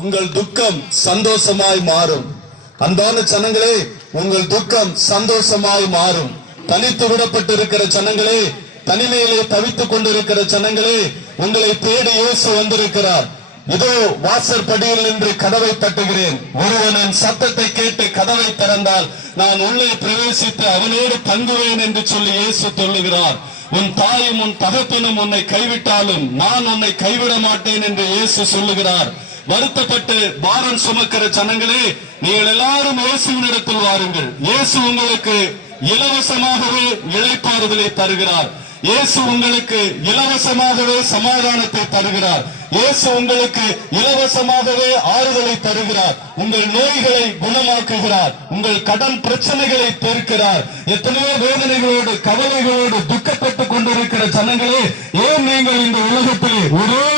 உங்கள் துக்கம் சந்தோஷமாய் மாறும். அன்பான ஜனங்களே உங்கள் துக்கம் சந்தோஷமாய் மாறும். தனித்து விடப்பட்டிருக்கிற ஜனங்களே தனிமையிலே தவித்துக் கொண்டிருக்கிற ஜனங்களே உங்களை தேடி இயேசு வந்திருக்கிறார். இதோ வாசற்படியில் நின்று கதவை தட்டுகிறேன். ஒருவனின் சத்தத்தை கேட்டு கதவை திறந்தால் நான் உள்ளே பிரவேசித்து அவனோடு தங்குவேன் என்று சொல்லி இயேசு சொல்லுகிறார். உன் தாயும் உன் தகப்பனும் உன்னை கைவிட்டாலும் நான் உன்னை கைவிட மாட்டேன் என்று இயேசு சொல்லுகிறார். வருத்தப்பட்டு பாரம் சுமக்கிற ஜனங்களே நீங்கள் எல்லாரும் இயேசுவினிடத்தில் வாருங்கள். இயேசு உங்களுக்கு இலவசமாகவே இழைப்பாறுதலை தருகிறார். இயேசு உங்களுக்கு இலவசமாகவே சமாதானத்தை தருகிறார். இயேசு உங்களுக்கு இலவசமாகவே ஆறுதலை தருகிறார். உங்கள் நோய்களை குணமாக்குகிறார். உங்கள் கடன் பிரச்சனைகளை தீர்க்கிறார். எத்தனையோ வேதனைகளோடு கவலைகளோடு துக்கப்பட்டு கொண்டிருக்கிற ஜனங்களே ஏன் நீங்கள் இந்த உலகத்திலே ஒரே ஒரு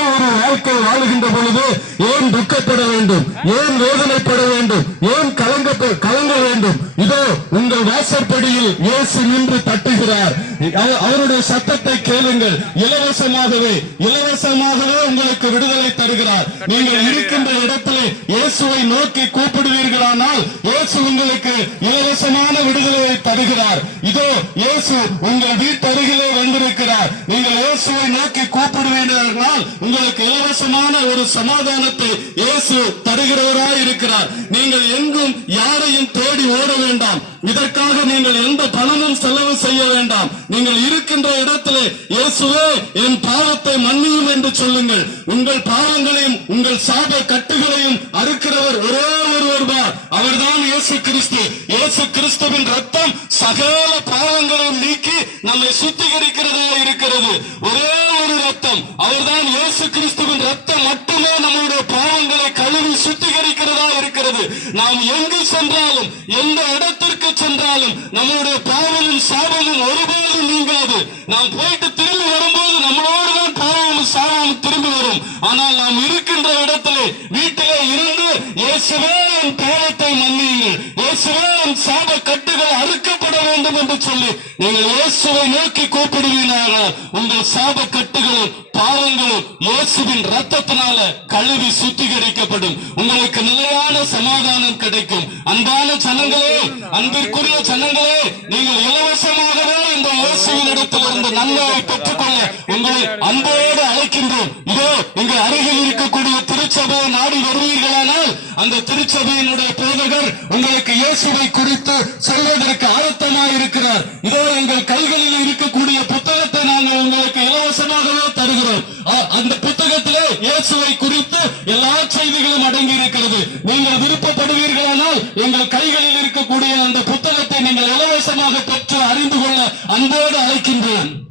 வாழ்க்கை வாழுகின்ற பொழுது ஏன் துக்கப்பட வேண்டும்? ஏன் வேதனைப்பட வேண்டும்? ஏன் கலங்க கலங்க வேண்டும்? இதோ உங்கள் வாசற்படியில் இயேசு நின்று தட்டுகிறார். அவருடைய சத்தத்தை கேளுங்கள். இலவசமாகவே இலவசமாகவே உங்களுக்கு விடுதலை தருகிறார். நீங்கள் இருக்கின்ற இடத்திலே இயேசுவை நோக்கி கூப்பிடுவீர்களானால் இயேசு உங்களுக்கு இலவசமான விடுதலையை தருகிறார். இதோ இயேசு உங்கள் வீட்டருகிலே வந்திருக்கிறார். நீங்கள் இயேசுவை நோக்கி கூப்பிடுவீர்களால் உங்களுக்கு இலவசமான ஒரு சமாதானத்தை இயேசு தருகிறவராய் இருக்கிறார். நீங்கள் எங்கும் யாரையும் தேடி ஓட வேண்டாம். இதற்காக நீங்கள் எந்த பணமும் செலவு செய்ய வேண்டாம். நீங்கள் இருக்கின்ற இடத்திலே இயேசுவே என் பாவத்தை மன்னியும் என்று சொல்லுங்கள். உங்கள் பாவங்களையும் உங்கள் சாப கட்டுகளையும் அறுக்கிறவர் ஒரே ஒருவர் தான். அவர்தான் இயேசு கிறிஸ்து. இயேசு கிறிஸ்துவின் ரத்தம் சகல பாவங்களையும் நீக்கி நம்மை சுத்திகரிக்கிறதா இருக்கிறது. ஒரே ஒரு ரத்தம் அவர்தான் இயேசு கிறிஸ்துவின் ரத்தம் மட்டுமே நம்முடைய பாவங்களை கழுவி சுத்திகரிக்கிறதா இருக்கிறது நாம் எங்கு சென்றாலும் எந்த இடத்திற்கு சென்றாலும் நம்முடைய பாவமும் சாபமும் ஒருபோதும் நீங்காது. நாம் போயிட்டு திரும்பி வரும்போது நம்மளோடு தான் பாவமும் சாபமும் திரும்பி வரும் ஆனால் நாம் இருக்கின்ற இடத்திலே வீட்டிலே இருந்து இயேசுவே என் பாவத்தை மன்னியுங்கள். இயேசுவே என் சாப கட்டுகள் அறுக்கப்பட வேண்டும் என்று சொல்லி நீங்கள் இயேசுவை நோக்கி கூப்பிடுவீர்கள் உங்கள் சாப கட்டுகளும் பாவங்களும் இயேசுவின் ரத்தத்தினால கழுவி சுத்திகரிக்கப்படும். உங்களுக்கு நிலையான சமாதானம் கிடைக்கும். அன்பான ஜனங்களே அன்பிற்குரிய ஜனங்களே நீங்கள் இலவசமாகவே இந்த இயேசுவின் இடத்தில் இருந்து நன்மையை பெற்றுக்கொள்ள உங்களை அன்போடு அழைக்கின்றோம். இதோ எங்கள் அருகில் இருக்கக்கூடிய திருச்சபையை நாடி வருவீர்களானால் அந்த திருச்சபையினுடைய போதகர் உங்களுக்கு இயேசுவை குறித்து சொல்வதற்கு ஆயத்தமாய் இருக்கிறார். இதோ எங்கள் கைகளில் இருக்கக்கூடிய புத்தகத்தை நாங்கள் உங்களுக்கு இலவசமாகவே தருகிறோம். அந்த புத்தகத்திலே இயேசுவை குறித்து எல்லா செய்திகளும் அடங்கி இருக்கிறது நீங்கள் விருப்பப்படுவீர்களானால் எங்கள் கைகளில் இருக்கக்கூடிய அந்த புத்தகத்தை நீங்கள் அன்போடு அழைக்கின்றேன்.